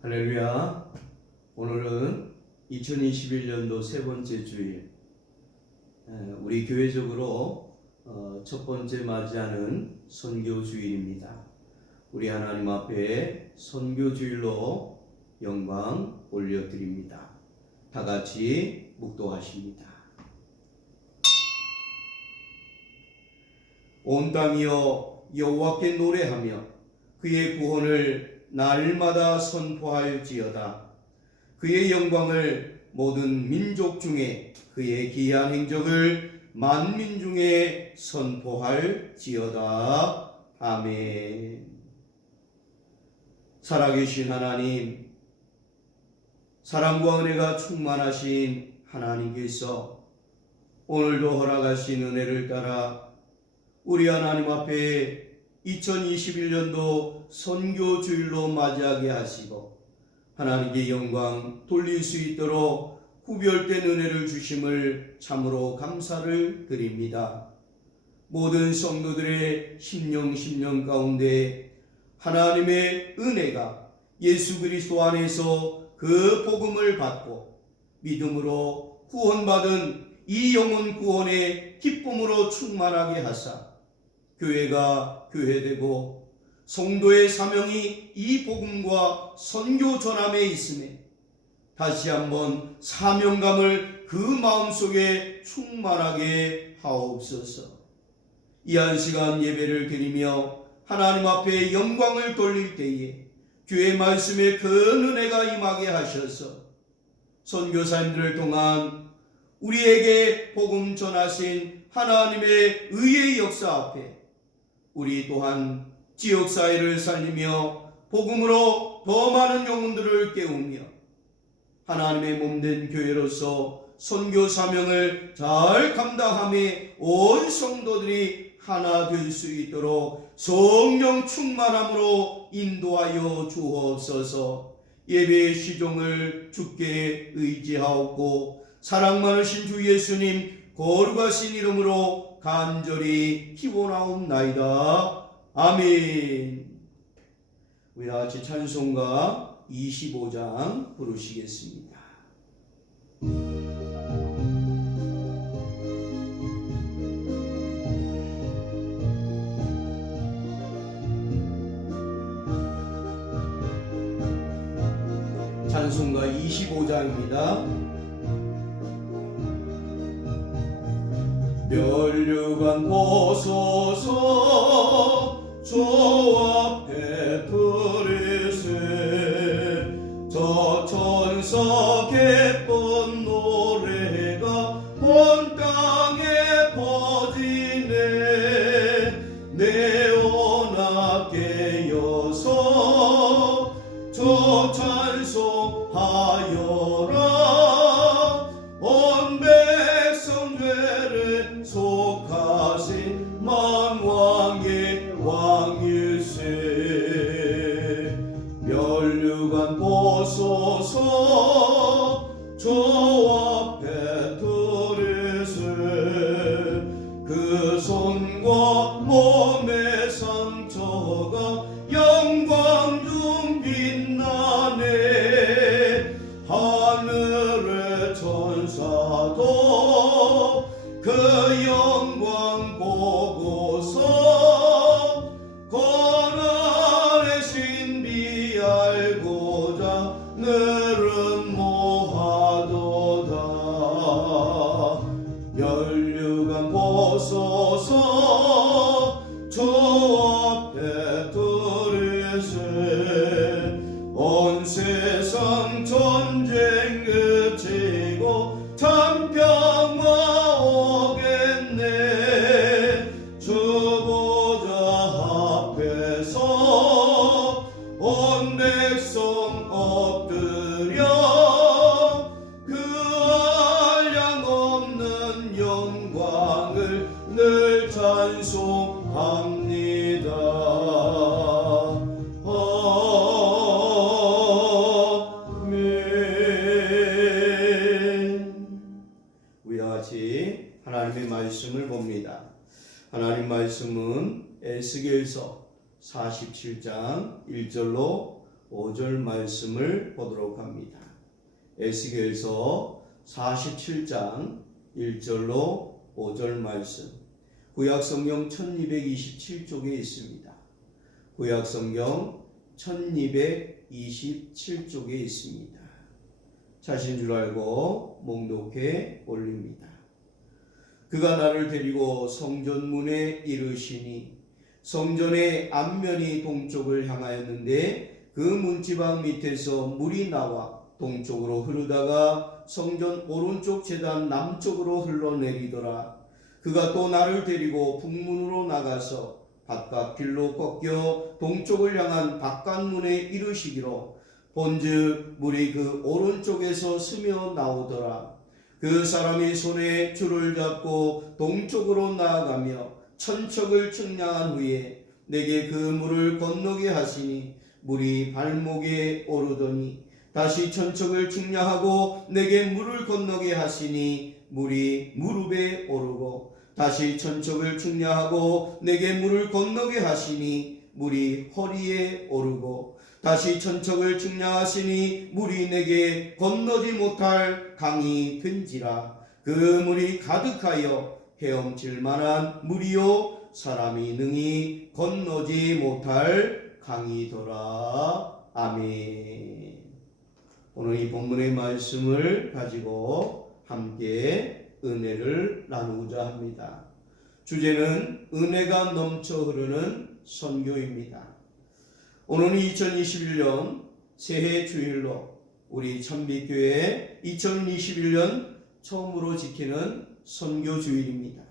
할렐루야. 오늘은 2021년도 세 번째 주일, 우리 교회적으로 첫 번째 맞이하는 선교 주일입니다. 우리 하나님 앞에 선교 주일로 영광 올려드립니다. 다 같이 묵도하십니다. 온 땅이여 여호와께 노래하며 그의 구원을 날마다 선포할지어다. 그의 영광을 모든 민족 중에, 그의 기이한 행적을 만민 중에 선포할지어다. 아멘. 살아계신 하나님, 사랑과 은혜가 충만하신 하나님께서 오늘도 허락하신 은혜를 따라 우리 하나님 앞에 2021년도 선교주일로 맞이하게 하시고 하나님께 영광 돌릴 수 있도록 구별된 은혜를 주심을 참으로 감사를 드립니다. 모든 성도들의 심령 가운데 하나님의 은혜가 예수 그리스도 안에서 그 복음을 받고 믿음으로 구원받은 이 영혼 구원의 기쁨으로 충만하게 하사 교회가 교회되고 성도의 사명이 이 복음과 선교 전함에 있음에 다시 한번 사명감을 그 마음속에 충만하게 하옵소서. 이 한 시간 예배를 드리며 하나님 앞에 영광을 돌릴 때에 주의 말씀에 큰 은혜가 임하게 하셔서 선교사님들을 통한 우리에게 복음 전하신 하나님의 의의 역사 앞에 우리 또한 지역사회를 살리며 복음으로 더 많은 영혼들을 깨우며 하나님의 몸된 교회로서 선교 사명을 잘 감당하며 온 성도들이 하나 될 수 있도록 성령 충만함으로 인도하여 주옵소서. 예배의 시종을 주께 의지하옵고 사랑 많으신 주 예수님 거룩하신 이름으로 간절히 기원하옵나이다. 아멘. 우리 다같이 찬송가 25장 부르시겠습니다. 찬송가 25장입니다. 면류관 보소서 주 앞에 들으세 저 천사 기쁜 노래가 온 땅에 퍼지네 내오나 깨어서 저 찬송하여라 온 백성 죄를 속하신 만왕의 왕일세 면류관 보소서 주 앞에 들으세 그 손과 몸의 상처가 영광 중 빛나네 하늘의 천사도 그 영광 보고서 고난의 신비 알고자 늘은 모하도다 면류관 보소서 주 앞에 들으세 온 세상 전쟁 그치고 참 평화 오겠네 주보자 앞에서 온 백성 엎드려 그 한량 없는 영광을 늘 찬송합니다. 하나님의 말씀을 봅니다. 하나님 말씀은 에스겔서 47장 1절로 5절 말씀을 보도록 합니다. 에스겔서 47장 1절로 5절 말씀, 구약성경 1227쪽에 있습니다. 구약성경 1227쪽에 있습니다. 자신 줄 알고 몽독해 올립니다. 그가 나를 데리고 성전문에 이르시니 성전의 앞면이 동쪽을 향하였는데 그 문지방 밑에서 물이 나와 동쪽으로 흐르다가 성전 오른쪽 제단 남쪽으로 흘러내리더라. 그가 또 나를 데리고 북문으로 나가서 바깥 길로 꺾여 동쪽을 향한 바깥문에 이르시기로 본즉 물이 그 오른쪽에서 스며 나오더라. 그 사람이 손에 줄을 잡고 동쪽으로 나아가며 천척을 측량한 후에 내게 그 물을 건너게 하시니 물이 발목에 오르더니 다시 천척을 측량하고 내게 물을 건너게 하시니 물이 무릎에 오르고 다시 천척을 측량하고 내게 물을 건너게 하시니 물이 허리에 오르고 다시 천척을 측량하시니 물이 내게 건너지 못할 강이 된지라. 그 물이 가득하여 헤엄칠 만한 물이요 사람이 능히 건너지 못할 강이더라. 아멘. 오늘 이 본문의 말씀을 가지고 함께 은혜를 나누고자 합니다. 주제는 은혜가 넘쳐 흐르는 선교입니다. 오늘은 2021년 새해 주일로 우리 찬빛교회 2021년 처음으로 지키는 선교주일입니다.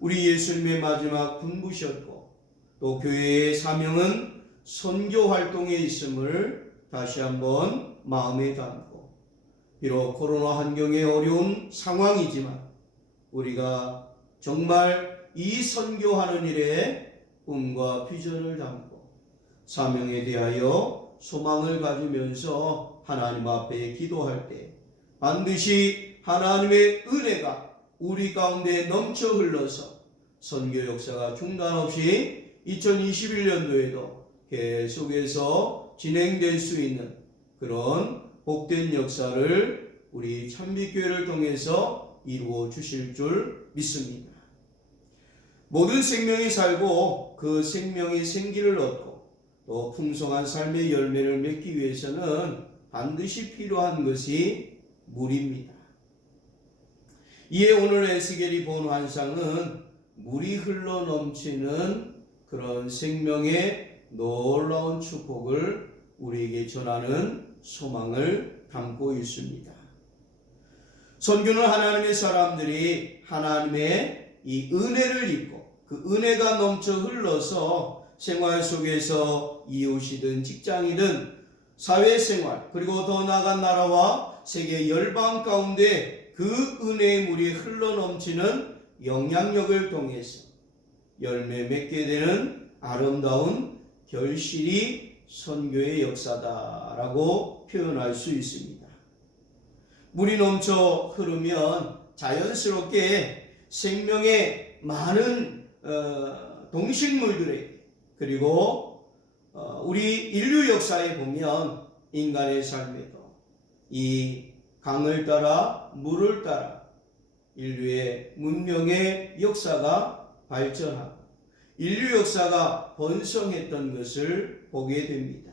우리 예수님의 마지막 분부셨고 또 교회의 사명은 선교활동에 있음을 다시 한번 마음에 담고, 비록 코로나 환경의 어려운 상황이지만 우리가 정말 이 선교하는 일에 꿈과 비전을 담고 사명에 대하여 소망을 가지면서 하나님 앞에 기도할 때 반드시 하나님의 은혜가 우리 가운데 넘쳐 흘러서 선교 역사가 중단 없이 2021년도에도 계속해서 진행될 수 있는 그런 복된 역사를 우리 찬빛교회를 통해서 이루어 주실 줄 믿습니다. 모든 생명이 살고 그 생명이 생기를 얻고 또 풍성한 삶의 열매를 맺기 위해서는 반드시 필요한 것이 물입니다. 이에 오늘 에스겔이 본 환상은 물이 흘러 넘치는 그런 생명의 놀라운 축복을 우리에게 전하는 소망을 담고 있습니다. 선교는 하나님의 사람들이 하나님의 이 은혜를 입고 그 은혜가 넘쳐 흘러서 생활 속에서 이웃이든 직장이든 사회생활 그리고 더 나아간 나라와 세계 열방 가운데 그 은혜의 물이 흘러넘치는 영향력을 통해서 열매 맺게 되는 아름다운 결실이 선교의 역사다라고 표현할 수 있습니다. 물이 넘쳐 흐르면 자연스럽게 생명의 많은 동식물들에게 그리고 우리 인류 역사에 보면 인간의 삶에도 이 강을 따라 물을 따라 인류의 문명의 역사가 발전하고 인류 역사가 번성했던 것을 보게 됩니다.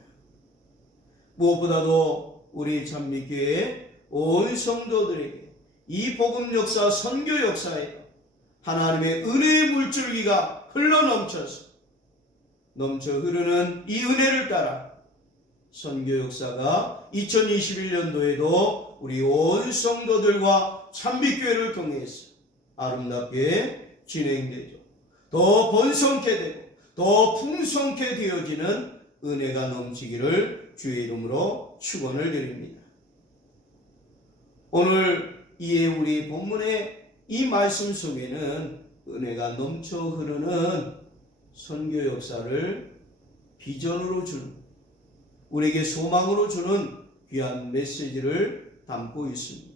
무엇보다도 우리 찬빛교회 온 성도들에게 이 복음 역사, 선교 역사에 하나님의 은혜의 물줄기가 흘러넘쳐서 넘쳐 흐르는 이 은혜를 따라 선교 역사가 2021년도에도 우리 온 성도들과 찬빛교회를 통해서 아름답게 진행되죠. 더 번성케 되고 더 풍성케 되어지는 은혜가 넘치기를 주의 이름으로 축원을 드립니다. 오늘 이에 우리 본문의 이 말씀 속에는 은혜가 넘쳐 흐르는 선교 역사를 비전으로 주는, 우리에게 소망으로 주는 귀한 메시지를 담고 있습니다.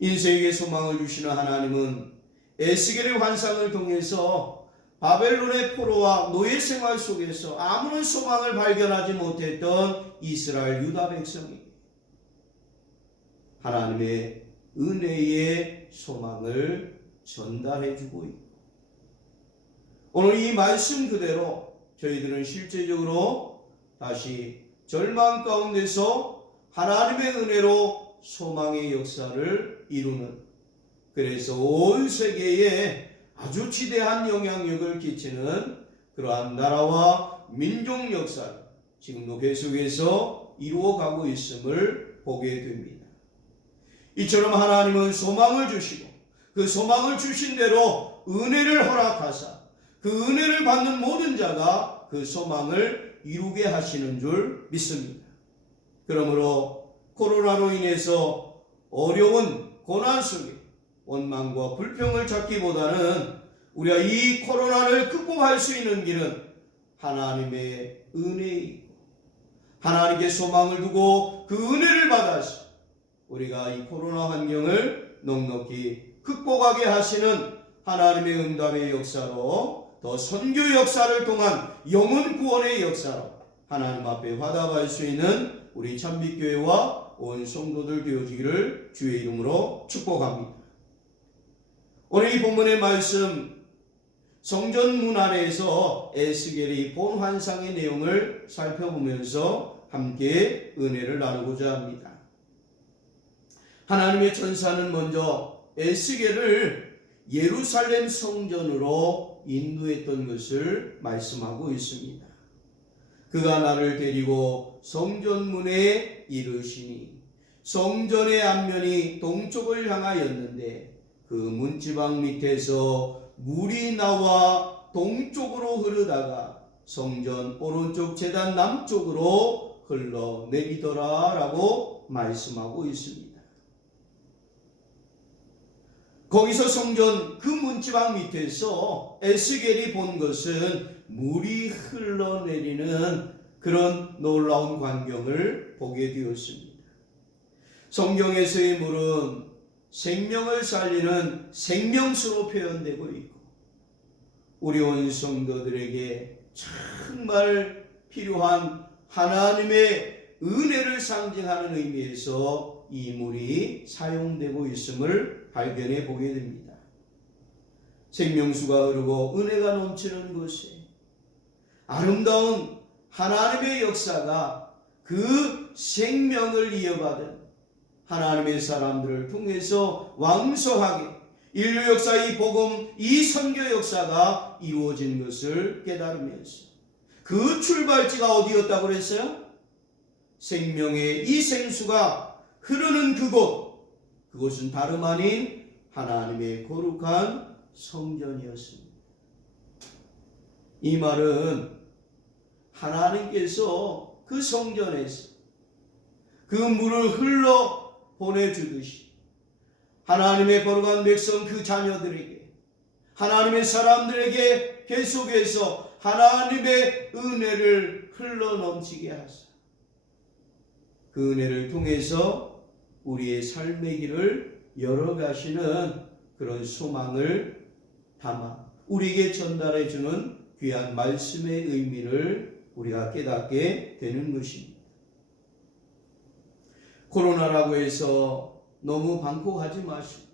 인생에게 소망을 주시는 하나님은 에스겔의 환상을 통해서 바벨론의 포로와 노예 생활 속에서 아무런 소망을 발견하지 못했던 이스라엘 유다 백성이 하나님의 은혜의 소망을 전달해주고 있고, 오늘 이 말씀 그대로 저희들은 실제적으로 다시 절망 가운데서 하나님의 은혜로 소망의 역사를 이루는, 그래서 온 세계에 아주 지대한 영향력을 끼치는 그러한 나라와 민족 역사를 지금도 계속해서 이루어가고 있음을 보게 됩니다. 이처럼 하나님은 소망을 주시고 그 소망을 주신 대로 은혜를 허락하사 그 은혜를 받는 모든 자가 그 소망을 이루게 하시는 줄 믿습니다. 그러므로 코로나로 인해서 어려운 고난 속에 원망과 불평을 찾기보다는 우리가 이 코로나를 극복할 수 있는 길은 하나님의 은혜이고, 하나님께 소망을 두고 그 은혜를 받아서 우리가 이 코로나 환경을 넉넉히 극복하게 하시는 하나님의 응답의 역사로, 더 선교 역사를 통한 영혼 구원의 역사로 하나님 앞에 화답할 수 있는 우리 참빛교회와 온 성도들 되어지기를 주의 이름으로 축복합니다. 오늘 이 본문의 말씀, 성전 문 안에서 에스겔이 본 환상의 내용을 살펴보면서 함께 은혜를 나누고자 합니다. 하나님의 천사는 먼저 에스겔을 예루살렘 성전으로 인도했던 것을 말씀하고 있습니다. 그가 나를 데리고 성전문에 이르시니 성전의 앞면이 동쪽을 향하였는데 그 문지방 밑에서 물이 나와 동쪽으로 흐르다가 성전 오른쪽 제단 남쪽으로 흘러내리더라 라고 말씀하고 있습니다. 거기서 성전 그 문지방 밑에서 에스겔이 본 것은 물이 흘러내리는 그런 놀라운 광경을 보게 되었습니다. 성경에서의 물은 생명을 살리는 생명수로 표현되고 있고, 우리 온 성도들에게 정말 필요한 하나님의 은혜를 상징하는 의미에서 이 물이 사용되고 있음을 발견해 보게 됩니다. 생명수가 흐르고 은혜가 넘치는 곳에 아름다운 하나님의 역사가 그 생명을 이어받은 하나님의 사람들을 통해서 왕성하게 인류 역사 이 복음, 이 선교 역사가 이루어진 것을 깨달으면서 그 출발지가 어디였다고 그랬어요? 생명의 이 생수가 흐르는 그곳, 그곳은 다름 아닌 하나님의 거룩한 성전이었습니다. 이 말은 하나님께서 그 성전에서 그 물을 흘러 보내주듯이 하나님의 거룩한 백성 그 자녀들에게, 하나님의 사람들에게 계속해서 하나님의 은혜를 흘러 넘치게 하사 그 은혜를 통해서 우리의 삶의 길을 열어가시는 그런 소망을 담아 우리에게 전달해 주는 귀한 말씀의 의미를 우리가 깨닫게 되는 것입니다. 코로나라고 해서 너무 방콕하지 마시고,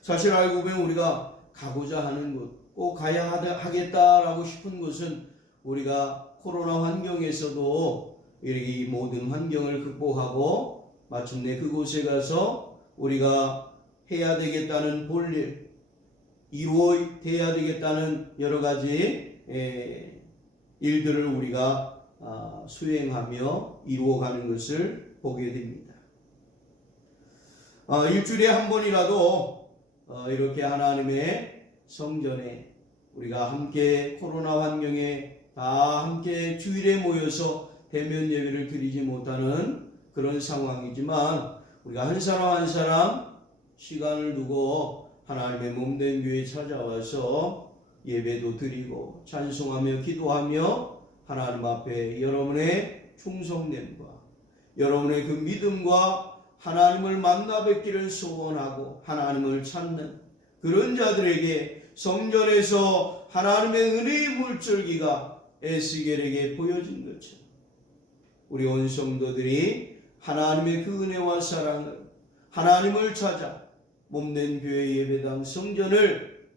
사실 알고 보면 우리가 가고자 하는 곳, 꼭 가야 하겠다라고 싶은 곳은 우리가 코로나 환경에서도 이렇게 이 모든 환경을 극복하고 마침내 그곳에 가서 우리가 해야 되겠다는 볼일, 이루어야 되겠다는 여러 가지 일들을 우리가 수행하며 이루어가는 것을 보게 됩니다. 일주일에 한 번이라도 이렇게 하나님의 성전에 우리가 함께 코로나 환경에 다 함께 주일에 모여서 대면 예배를 드리지 못하는 그런 상황이지만, 우리가 한 사람 한 사람 시간을 두고 하나님의 몸된 교회에 찾아와서 예배도 드리고 찬송하며 기도하며 하나님 앞에 여러분의 충성됨과 여러분의 그 믿음과 하나님을 만나 뵙기를 소원하고 하나님을 찾는 그런 자들에게 성전에서 하나님의 은혜의 물줄기가 에스겔에게 보여진 것처럼 우리 온 성도들이 하나님의 그 은혜와 사랑을, 하나님을 찾아 몸된 교회 예배당 성전을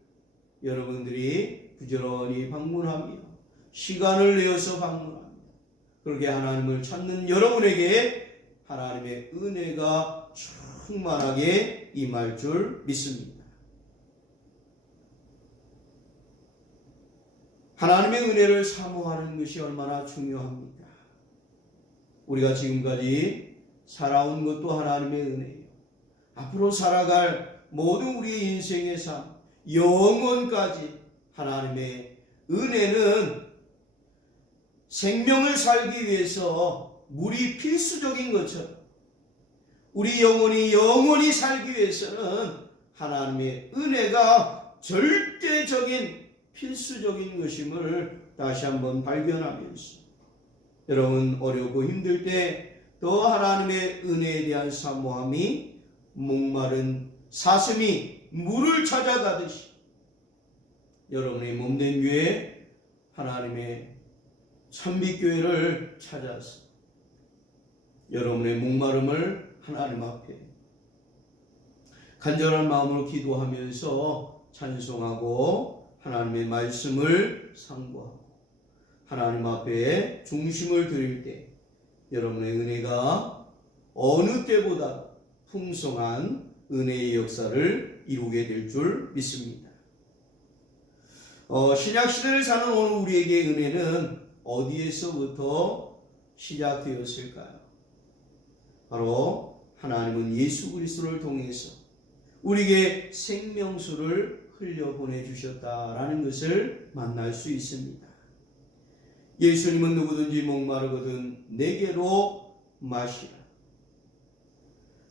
여러분들이 부지런히 방문하며 시간을 내어서 방문합니다. 그렇게 하나님을 찾는 여러분에게 하나님의 은혜가 충만하게 임할 줄 믿습니다. 하나님의 은혜를 사모하는 것이 얼마나 중요합니까? 우리가 지금까지 살아온 것도 하나님의 은혜예요. 앞으로 살아갈 모든 우리의 인생의 삶, 영원까지 하나님의 은혜는 생명을 살기 위해서 물이 필수적인 것처럼 우리 영혼이 살기 위해서는 하나님의 은혜가 절대적인 필수적인 것임을 다시 한번 발견하면서 여러분 어렵고 힘들 때 더 하나님의 은혜에 대한 사모함이 목마른 사슴이 물을 찾아가듯이 여러분의 몸된 교회 하나님의 찬빛교회를 찾아서 여러분의 목마름을 하나님 앞에 간절한 마음으로 기도하면서 찬송하고 하나님의 말씀을 상고하고 하나님 앞에 중심을 드릴 때 여러분의 은혜가 어느 때보다 풍성한 은혜의 역사를 이루게 될 줄 믿습니다. 신약시대를 사는 오늘 우리에게 은혜는 어디에서부터 시작되었을까요? 바로 하나님은 예수 그리스도를 통해서 우리에게 생명수를 흘려보내주셨다라는 것을 만날 수 있습니다. 예수님은 누구든지 목마르거든 내게로 마시라.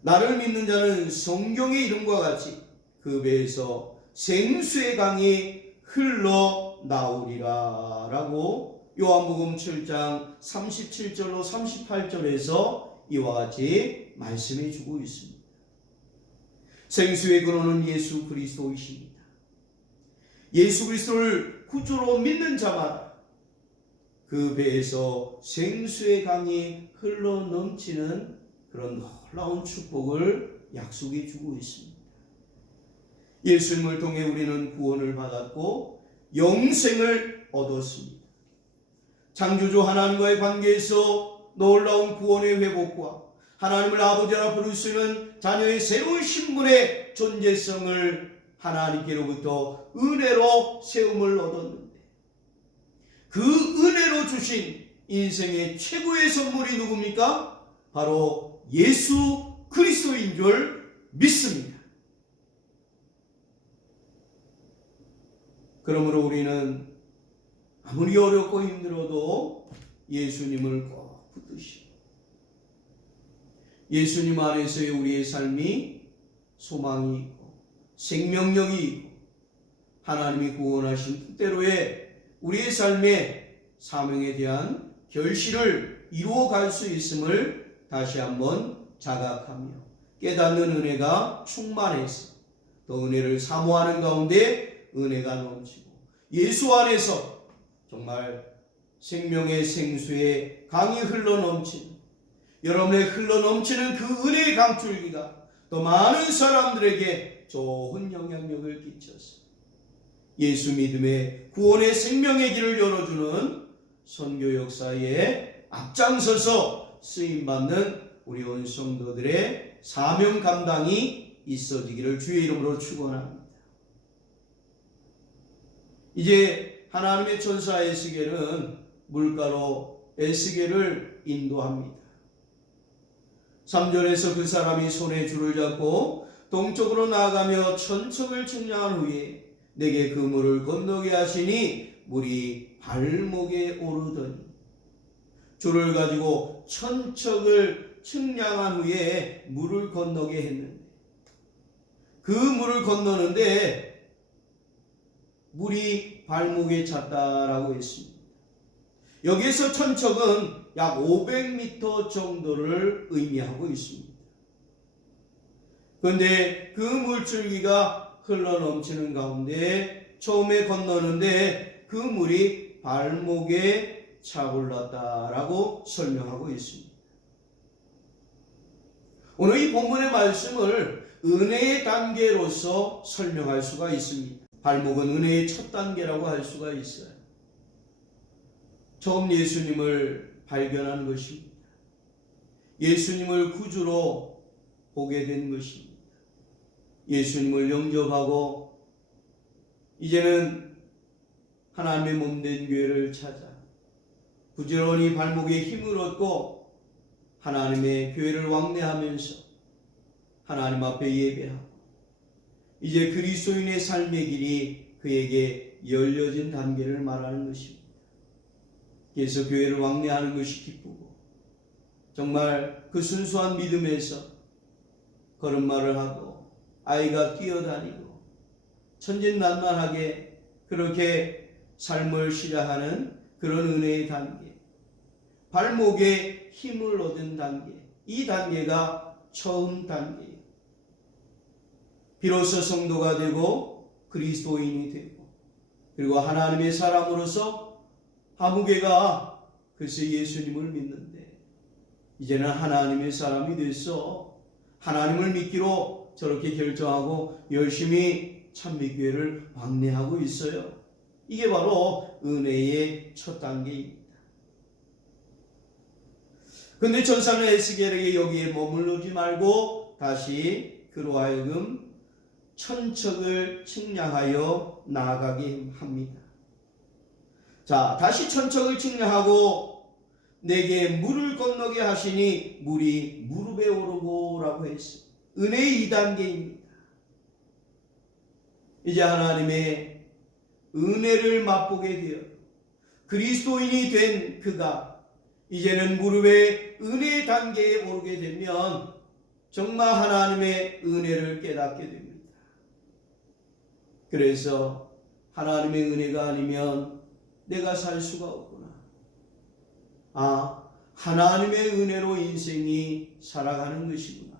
나를 믿는 자는 성경의 이름과 같이 그 배에서 생수의 강이 흘러나오리라 라고 요한복음 7장 37절로 38절에서 이와 같이 말씀해 주고 있습니다. 생수의 근원은 예수 그리스도이십니다. 예수 그리스도를 구주로 믿는 자마다 그 배에서 생수의 강이 흘러넘치는 그런 놀라운 축복을 약속해 주고 있습니다. 예수님을 통해 우리는 구원을 받았고 영생을 얻었습니다. 창조주 하나님과의 관계에서 놀라운 구원의 회복과 하나님을 아버지라 부를 수 있는 자녀의 새로운 신분의 존재성을 하나님께로부터 은혜로 세움을 얻었는데 그 은혜로 주신 인생의 최고의 선물이 누굽니까? 바로 예수 그리스도인 줄 믿습니다. 그러므로 우리는 아무리 어렵고 힘들어도 예수님을 꼭 붙드시고 예수님 안에서의 우리의 삶이 소망이 있고 생명력이 있고 하나님이 구원하신 뜻대로의 우리의 삶의 사명에 대한 결실을 이루어갈 수 있음을 다시 한번 자각하며 깨닫는 은혜가 충만해서 더 은혜를 사모하는 가운데 은혜가 넘치고 예수 안에서 정말 생명의 생수의 강이 흘러넘치는 여러분의 흘러넘치는 그 은혜의 강줄기가 더 많은 사람들에게 좋은 영향력을 끼쳐서 예수 믿음의 구원의 생명의 길을 열어주는 선교 역사에 앞장서서 쓰임받는 우리 온 성도들의 사명 감당이 있어지기를 주의 이름으로 축원합니다. 이제 하나님의 천사 에스겔은 물가로 에스겔을 인도합니다. 3절에서 그 사람이 손에 줄을 잡고 동쪽으로 나아가며 천척을 측량한 후에 내게 그 물을 건너게 하시니 물이 발목에 오르더니 줄을 가지고 천척을 측량한 후에 물을 건너게 했는데 그 물을 건너는데 물이 발목에 찼다라고 했습니다. 여기에서 천척은 약 500m 정도를 의미하고 있습니다. 그런데 그 물줄기가 흘러넘치는 가운데 처음에 건너는데 그 물이 발목에 차올랐다라고 설명하고 있습니다. 오늘 이 본문의 말씀을 은혜의 단계로서 설명할 수가 있습니다. 발목은 은혜의 첫 단계라고 할 수가 있어요. 처음 예수님을 발견한 것입니다. 예수님을 구주로 보게 된 것입니다. 예수님을 영접하고 이제는 하나님의 몸된 교회를 찾아 부지런히 발목에 힘을 얻고 하나님의 교회를 왕래하면서 하나님 앞에 예배하고 이제 그리스도인의 삶의 길이 그에게 열려진 단계를 말하는 것입니다. 그래서 교회를 왕래하는 것이 기쁘고 정말 그 순수한 믿음에서 걸음마를 하고 아이가 뛰어다니고 천진난만하게 그렇게 삶을 시작하는 그런 은혜의 단계, 발목에 힘을 얻은 단계, 이 단계가 처음 단계예요. 비로소 성도가 되고 그리스도인이 되고 그리고 하나님의 사람으로서 하무개가 글쎄 예수님을 믿는데 이제는 하나님의 사람이 됐어. 하나님을 믿기로 저렇게 결정하고 열심히 참미교회를 왕래하고 있어요. 이게 바로 은혜의 첫 단계입니다. 그런데 전사는 에스겔에게 여기에 머무르지 말고 다시 그로 하여금 천척을 측량하여 나아가게 합니다. 자, 다시 천척을 측량하고 내게 물을 건너게 하시니 물이 무릎에 오르고라고 했습니다. 은혜의 2단계입니다. 이제 하나님의 은혜를 맛보게 되어 그리스도인이 된 그가 이제는 무릎에 은혜의 단계에 오르게 되면 정말 하나님의 은혜를 깨닫게 됩니다. 그래서 하나님의 은혜가 아니면 내가 살 수가 없구나. 하나님의 은혜로 인생이 살아가는 것이구나.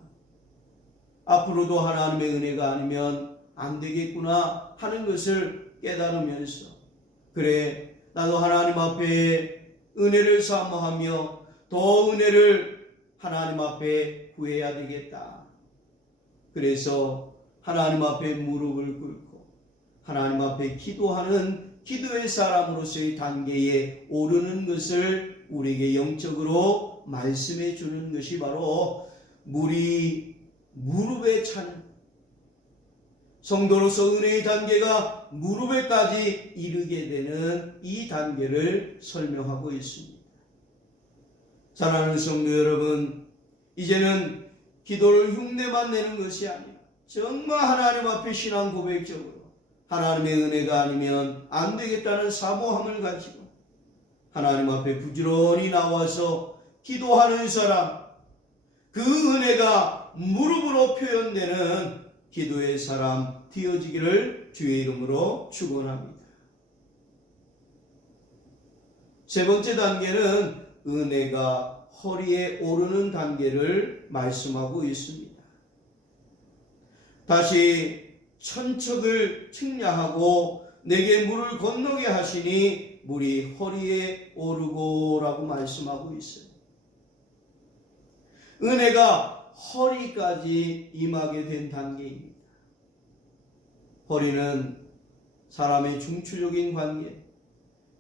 앞으로도 하나님의 은혜가 아니면 안 되겠구나 하는 것을 깨달으면서 그래 나도 하나님 앞에 은혜를 사모하며 더 은혜를 하나님 앞에 구해야 되겠다. 그래서 하나님 앞에 무릎을 꿇고 하나님 앞에 기도하는 기도의 사람으로서의 단계에 오르는 것을 우리에게 영적으로 말씀해 주는 것이 바로 물이 무릎에 차는 성도로서 은혜의 단계가 무릎에까지 이르게 되는 이 단계를 설명하고 있습니다. 사랑하는 성도 여러분, 이제는 기도를 흉내만 내는 것이 아니라 정말 하나님 앞에 신앙 고백적으로 하나님의 은혜가 아니면 안 되겠다는 사모함을 가지고 하나님 앞에 부지런히 나와서 기도하는 사람, 그 은혜가 무릎으로 표현되는 기도의 사람 되어지기를 주의 이름으로 축원합니다. 세 번째 단계는 은혜가 허리에 오르는 단계를 말씀하고 있습니다. 다시 천척을 측량하고 내게 물을 건너게 하시니 물이 허리에 오르고라고 말씀하고 있어요. 은혜가 허리까지 임하게 된 단계입니다. 허리는 사람의 중추적인 관계,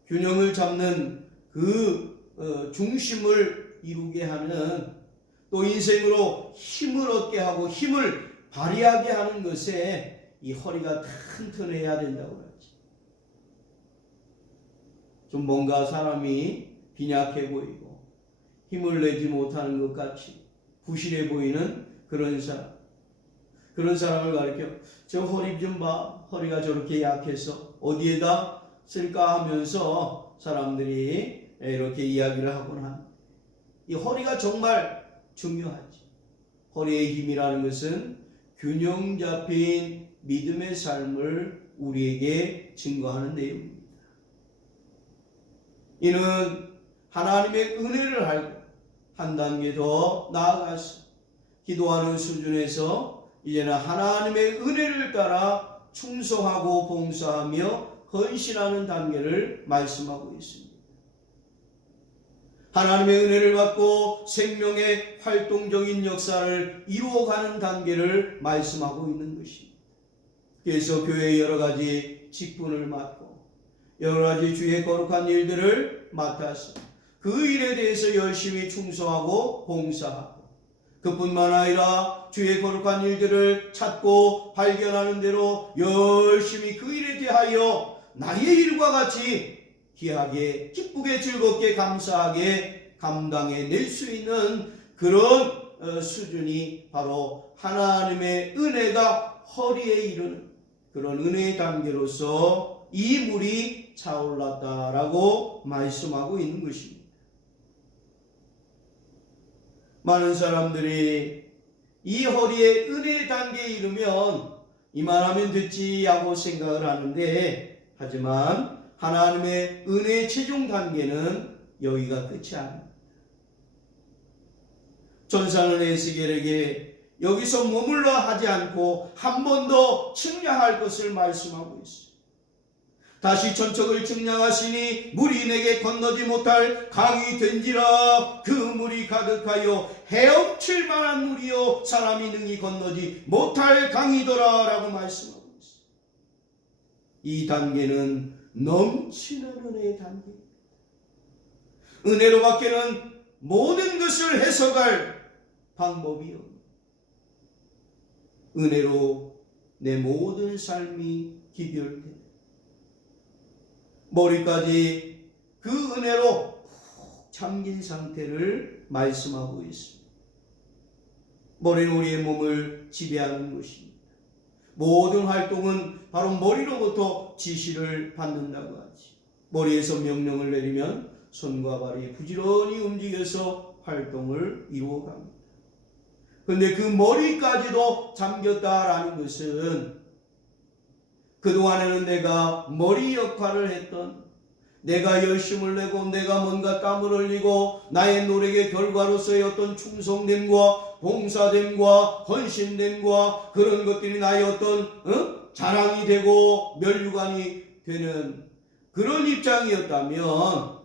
균형을 잡는 그 중심을 이루게 하는 또 인생으로 힘을 얻게 하고 힘을 발휘하게 하는 것에 이 허리가 튼튼해야 된다고 그러지. 좀 뭔가 사람이 빈약해 보이고 힘을 내지 못하는 것 같이 부실해 보이는 그런 사람을 가리켜 저 허리 좀 봐. 허리가 저렇게 약해서 어디에다 쓸까 하면서 사람들이 이렇게 이야기를 하곤 합니다. 이 허리가 정말 중요하지. 허리의 힘이라는 것은 균형 잡힌 믿음의 삶을 우리에게 증거하는 내용입니다. 이는 하나님의 은혜를 알고 한 단계 더 나아가서 기도하는 수준에서 이제는 하나님의 은혜를 따라 충성하고 봉사하며 헌신하는 단계를 말씀하고 있습니다. 하나님의 은혜를 받고 생명의 활동적인 역사를 이루어가는 단계를 말씀하고 있는 것입니다. 그래서 교회의 여러 가지 직분을 맡고 여러 가지 주의 거룩한 일들을 맡아서 그 일에 대해서 열심히 충성하고 봉사하고, 그뿐만 아니라 주의 거룩한 일들을 찾고 발견하는 대로 열심히 그 일에 대하여 나의 일과 같이 귀하게 기쁘게 즐겁게 감사하게 감당해 낼 수 있는 그런 수준이 바로 하나님의 은혜가 허리에 이르는 그런 은혜의 단계로서 이 물이 차올랐다라고 말씀하고 있는 것입니다. 많은 사람들이 이 허리의 은혜의 단계에 이르면 이만하면 됐지 하고 생각을 하는데, 하지만 하나님의 은혜의 최종 단계는 여기가 끝이 아닙니다. 전사는 에스겔에게 여기서 머물러 하지 않고 한 번 더 측량할 것을 말씀하고 있습니다. 다시 천척을 측량하시니 물이 내게 건너지 못할 강이 된지라. 그 물이 가득하여 헤엄칠 만한 물이요 사람이 능히 건너지 못할 강이더라 라고 말씀하고 있습니다. 이 단계는 넘치는 은혜의 단계입니다. 은혜로 밖에는 모든 것을 해석할 방법이 없습니다. 은혜로 내 모든 삶이 기별됩니다. 머리까지 그 은혜로 푹 잠긴 상태를 말씀하고 있습니다. 머리는 우리의 몸을 지배하는 것입니다. 모든 활동은 바로 머리로부터 지시를 받는다고 하지. 머리에서 명령을 내리면 손과 발이 부지런히 움직여서 활동을 이루어갑니다. 그런데 그 머리까지도 잠겼다라는 것은 그동안에는 내가 머리 역할을 했던, 내가 열심을 내고 내가 뭔가 땀을 흘리고 나의 노력의 결과로서의 어떤 충성됨과 봉사됨과 헌신됨과 그런 것들이 나의 어떤 자랑이 되고 면류관이 되는 그런 입장이었다면,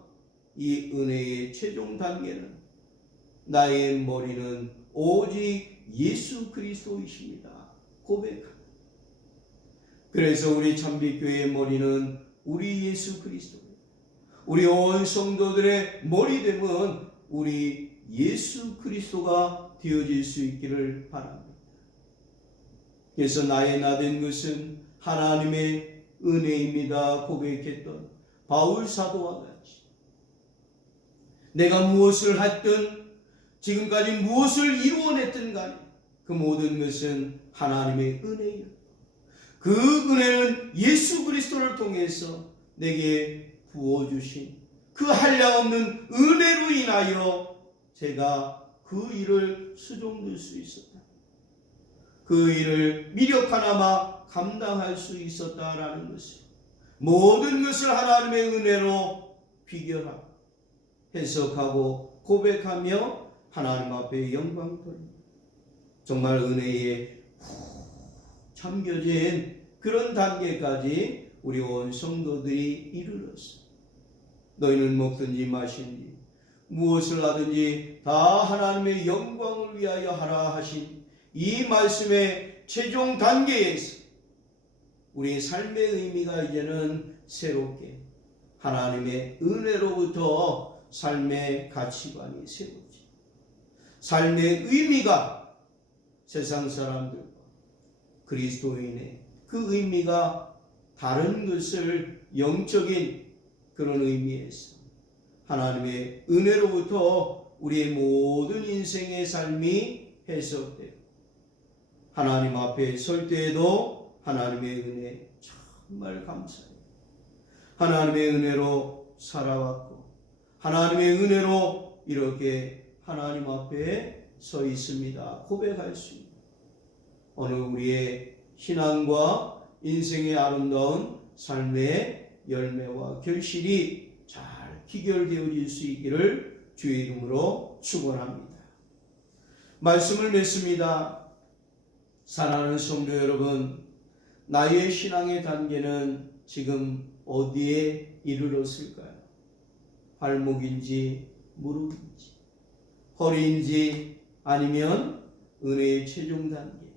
이 은혜의 최종 단계는 나의 머리는 오직 예수 그리스도이십니다 고백합니다. 그래서 우리 참빛교회의 머리는 우리 예수 그리스도입니다. 우리 온 성도들의 머리됨은 우리 예수 그리스도가 되어질 수 있기를 바랍니다. 그래서 나의 나된 것은 하나님의 은혜입니다 고백했던 바울 사도와 같이 내가 무엇을 했든 지금까지 무엇을 이루어냈든 간에 그 모든 것은 하나님의 은혜입니다. 그 은혜는 예수 그리스도를 통해서 내게 부어주신 그 한량없는 은혜로 인하여 제가 그 일을 수종될 수 있었다. 그 일을 미력 하나마 감당할 수 있었다라는 것을, 모든 것을 하나님의 은혜로 비교하고 해석하고 고백하며 하나님 앞에 영광 돌립니다. 정말 은혜에 잠겨진 그런 단계까지 우리 온 성도들이 이르렀어. 너희는 먹든지 마시든지 무엇을 하든지 다 하나님의 영광을 위하여 하라 하신 이 말씀의 최종 단계에서 우리의 삶의 의미가 이제는 새롭게 하나님의 은혜로부터 삶의 가치관이 세워지, 삶의 의미가 세상 사람들과 그리스도인의 그 의미가 다른 것을 영적인 그런 의미에서 하나님의 은혜로부터 우리의 모든 인생의 삶이 해석되고 하나님 앞에 설 때에도 하나님의 은혜 정말 감사해요. 하나님의 은혜로 살아왔고 하나님의 은혜로 이렇게 하나님 앞에 서 있습니다 고백할 수 있는 오늘 우리의 신앙과 인생의 아름다운 삶의 열매와 결실이 잘 기결되어질 수 있기를 주의 이름으로 축원합니다. 말씀을 맺습니다. 사랑하는 성도 여러분, 나의 신앙의 단계는 지금 어디에 이르렀을까요? 발목인지 무릎인지 허리인지 아니면 은혜의 최종 단계,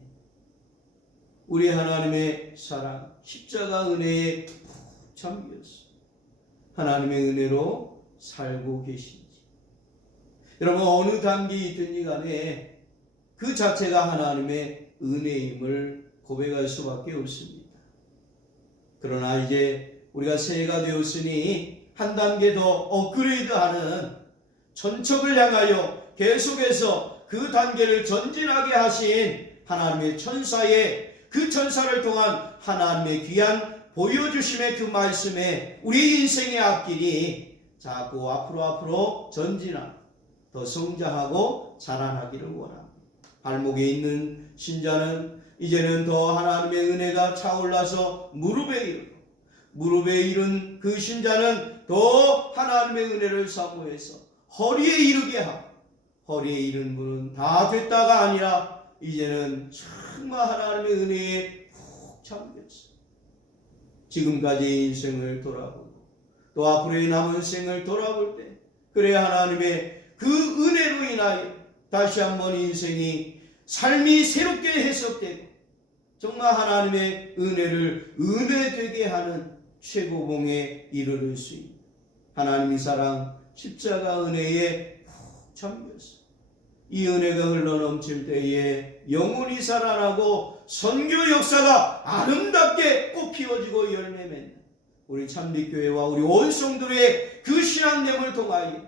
우리 하나님의 사랑 십자가 은혜에 푹 잠겼어 하나님의 은혜로 살고 계신지, 여러분 어느 단계에 있든지 간에 그 자체가 하나님의 은혜임을 고백할 수밖에 없습니다. 그러나 이제 우리가 새해가 되었으니 한 단계 더 업그레이드하는 전척을 향하여 계속해서 그 단계를 전진하게 하신 하나님의 천사의 그 천사를 통한 하나님의 귀한 보여주심의 그 말씀에 우리 인생의 앞길이 자꾸 앞으로 전진하고 더 성장하고 자라나기를 원합니다. 발목에 있는 신자는 이제는 더 하나님의 은혜가 차올라서 무릎에 이른 그 신자는 더 하나님의 은혜를 사모해서 허리에 이르게 하고, 허리에 이른 분은 다 됐다가 아니라 이제는 정말 하나님의 은혜에 푹 잠겼어. 지금까지의 인생을 돌아보고 또 앞으로의 남은 생을 돌아볼 때 그래야 하나님의 그 은혜로 인하여 다시 한번 인생이 삶이 새롭게 해석되고 정말 하나님의 은혜를 은혜되게 하는 최고봉에 이르를 수 있는 하나님의 사랑 십자가 은혜에 푹 잠겼어. 이 은혜가 흘러넘칠 때에 영혼이 살아나고 선교 역사가 아름답게 꽃 피워지고 열매 맺는 우리 참빛교회와 우리 온 성도의 그 신앙됨을 통하여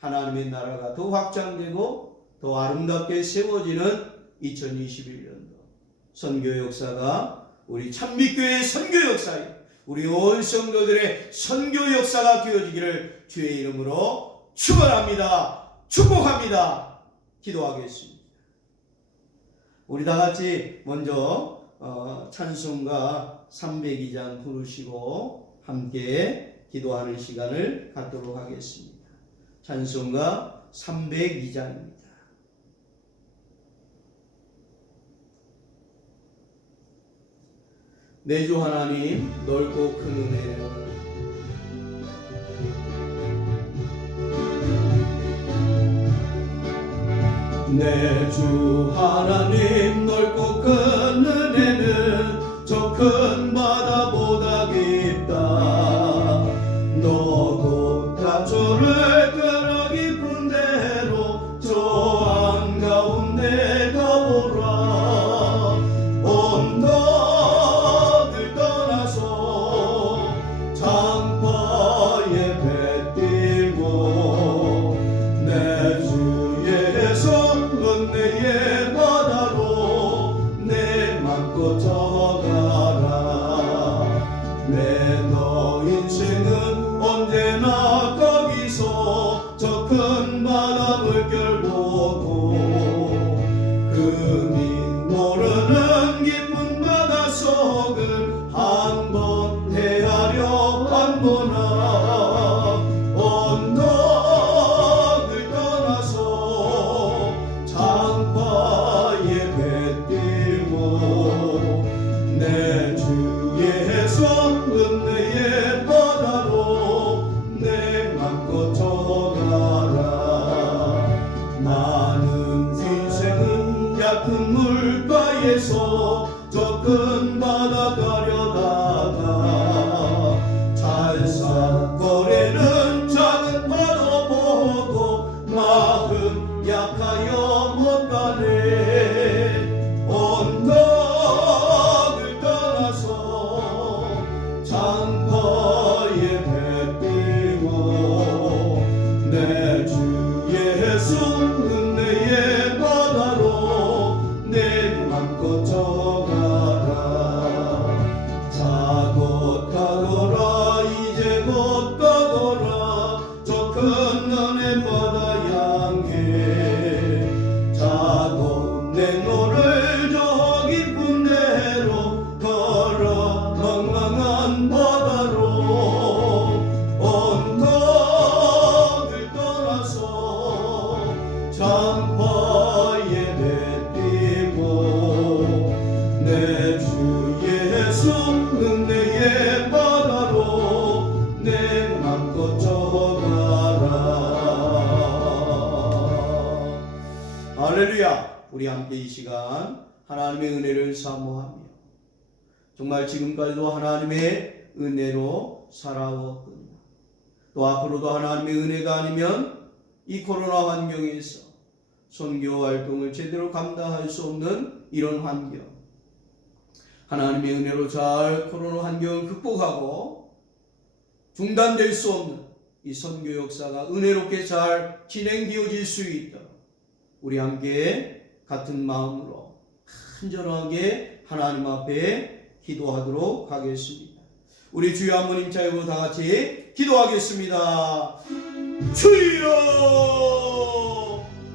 하나님의 나라가 더 확장되고 더 아름답게 세워지는 2021년도 선교 역사가 우리 참빛교회의 선교 역사에 우리 온 성도들의 선교 역사가 되어지기를 주의 이름으로 축원합니다. 축복합니다. 기도하겠습니다. 우리 다 같이 먼저 찬송가 302장 부르시고 함께 기도하는 시간을 갖도록 하겠습니다. 찬송가 302장입니다. 내 주 하나님 넓고 큰 은혜를 내 주 하나님 넓고 큰 은혜는 저 큰 바다보다 깊다. 너도 가초를 끓어 깊은 대로 저 한가운데 가보라. 언덕을 떠나서 장파에 배 띄고 내 주의 손 은혜의 바다로 내 맘껏 져가라. 왜 너 인생은 언제나 거기서 저 큰 바다 물결 보고 그민 모르는 깊은 바닷속을 한번 헤아려 한번아. 언덕을 떠나서 장파에 배 띄고 내 주의 손 은혜의 바다로 내 맘껏 져가라. 나는 인생은 얕은 물가에서 저 큰 바다 가려다가 잘 살아 할렐루야. 우리 함께 이 시간 하나님의 은혜를 사모하며 정말 지금까지도 하나님의 은혜로 살아왔거든요. 또 앞으로도 하나님의 은혜가 아니면 이 코로나 환경에서 선교 활동을 제대로 감당할 수 없는 이런 환경, 하나님의 은혜로 잘 코로나 환경을 극복하고 중단될 수 없는 이 선교 역사가 은혜롭게 잘 진행되어질 수 있도록 우리 함께 같은 마음으로 간절하게 하나님 앞에 기도하도록 하겠습니다. 우리 주여 한번 힘차고 다 같이 기도하겠습니다. 주여!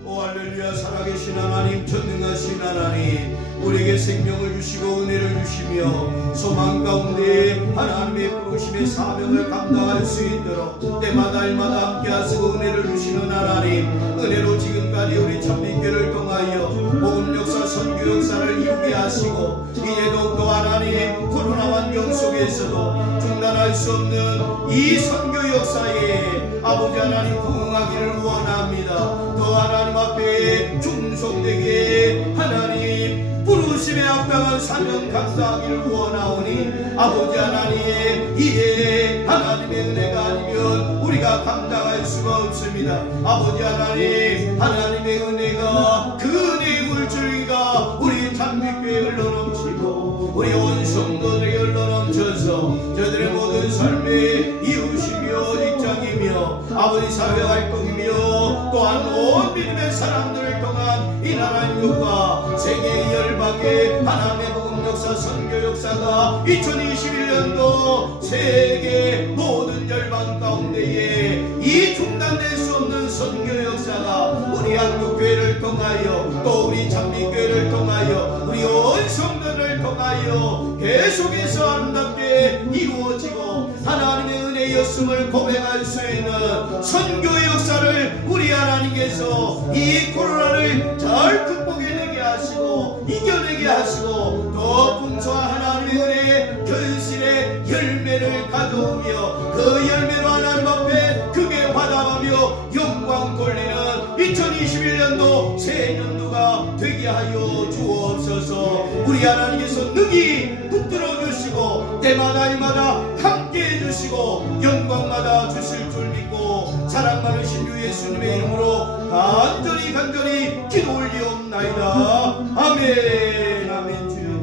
오 할렐루야. 살아계신 하나님, 전능하신 하나님, 우리에게 생명을 주시고 은혜를 주시며 소망 가운데 하나님의 부르심의 사명을 감당할 수 있도록 때마다 일마다 함께 하시고 은혜를 주시는 하나님, 은혜로 지금까지 우리 천민교를 통하여 복음 역사, 선교 역사를 이루게 하시고 이제 더욱더 하나님 코로나 환경 속에서도 중단할 수 없는 이 선교 역사에 아버지 하나님 부응하기를 원합니다. 더 하나님 앞에 충성되게 하나님 부르심에 합당한 사명 감당하기를 원하오니 아버지 하나님, 이에 하나님의 은혜가 아니면 우리가 감당할 수가 없습니다. 아버지 하나님, 하나님의 은혜가 그 은혜의 물줄기가 우리 찬미교회에 흘러넘치고 우리 온 성도들에게 흘러넘쳐서 저들의 모든 삶에 이웃이며 직장이며 아버지 사회활동이며 또한 온 믿음의 사람들을 통한 이 나라 인류가 세계 열방의 하나님의 복음 역사, 선교 역사가 2021년도 세계 모든 열방 가운데에 이 중단될 수 없는 선교 역사가 우리 한국교회를 통하여 또 우리 찬미교회를 통하여 우리 온 성도를 통하여 계속해서 아름답게 이루어지고 하나님의 은혜였음을 고백할 수 있는 선교 역사를 우리 하나님께서 이 코로나를 잘 극복해내게 하시고 이겨내게 하시고 더 풍성한 하나님의 은혜의 결실의 열매를 가져오며 그 열매로 하나님 앞에 크게 화답하며 영광 돌리는 2021년도 새해년도가 되게 하여 주옵소서. 우리 하나님께서 능히 붙들어 주시고 때마다 이마다 함께 해주시고 영광마다 주실 줄 믿고 사랑 많으신 주 예수님의 이름으로 간절히 기도 올리옵나이다. 아멘. 아멘. 주여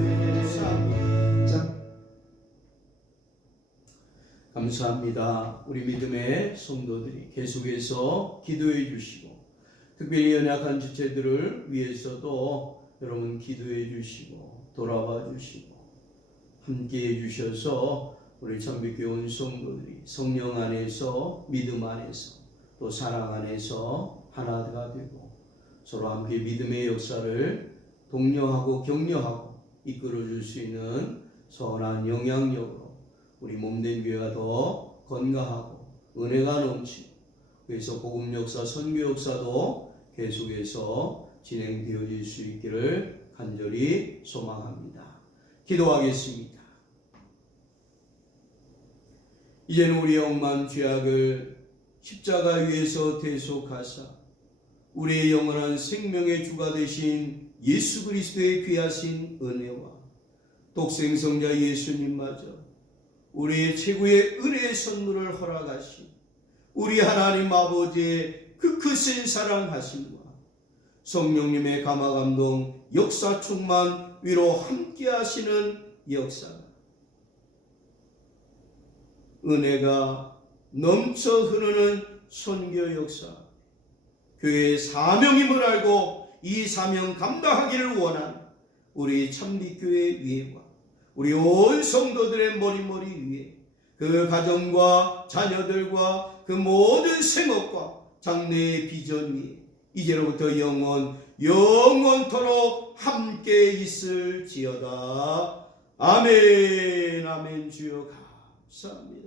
감사합니다. 우리 믿음의 성도들이 계속해서 기도해 주시고 특별히 연약한 지체들을 위해서도 여러분 기도해 주시고 돌아봐 주시고 함께 해 주셔서 우리 참빛교회 온 성도들이 성령 안에서 믿음 안에서 또 사랑 안에서 하나가 되고 서로 함께 믿음의 역사를 독려하고 격려하고 이끌어 줄 수 있는 선한 영향력으로 우리 몸된 교회가 더 건강하고 은혜가 넘치고 그래서 복음 역사, 선교 역사도 계속해서 진행되어질 수 있기를 간절히 소망합니다. 기도하겠습니다. 이제는 우리의 억만 죄악을 십자가 위에서 대속하사 우리의 영원한 생명의 주가 되신 예수 그리스도의 귀하신 은혜와 독생성자 예수님마저 우리의 최고의 은혜의 선물을 허락하신 우리 하나님 아버지의 그 크신 사랑하심과 성령님의 감화감동 역사 충만 위로 함께 하시는 역사가 은혜가 넘쳐 흐르는 선교 역사 교회의 사명임을 알고 이 사명 감당하기를 원한 우리 참빛교회 위에와 우리 온 성도들의 머리머리 위에 그 가정과 자녀들과 그 모든 생업과 장래의 비전 위에 이제로부터 영원토록 함께 있을지어다. 아멘. 아멘. 주여 감사합니다.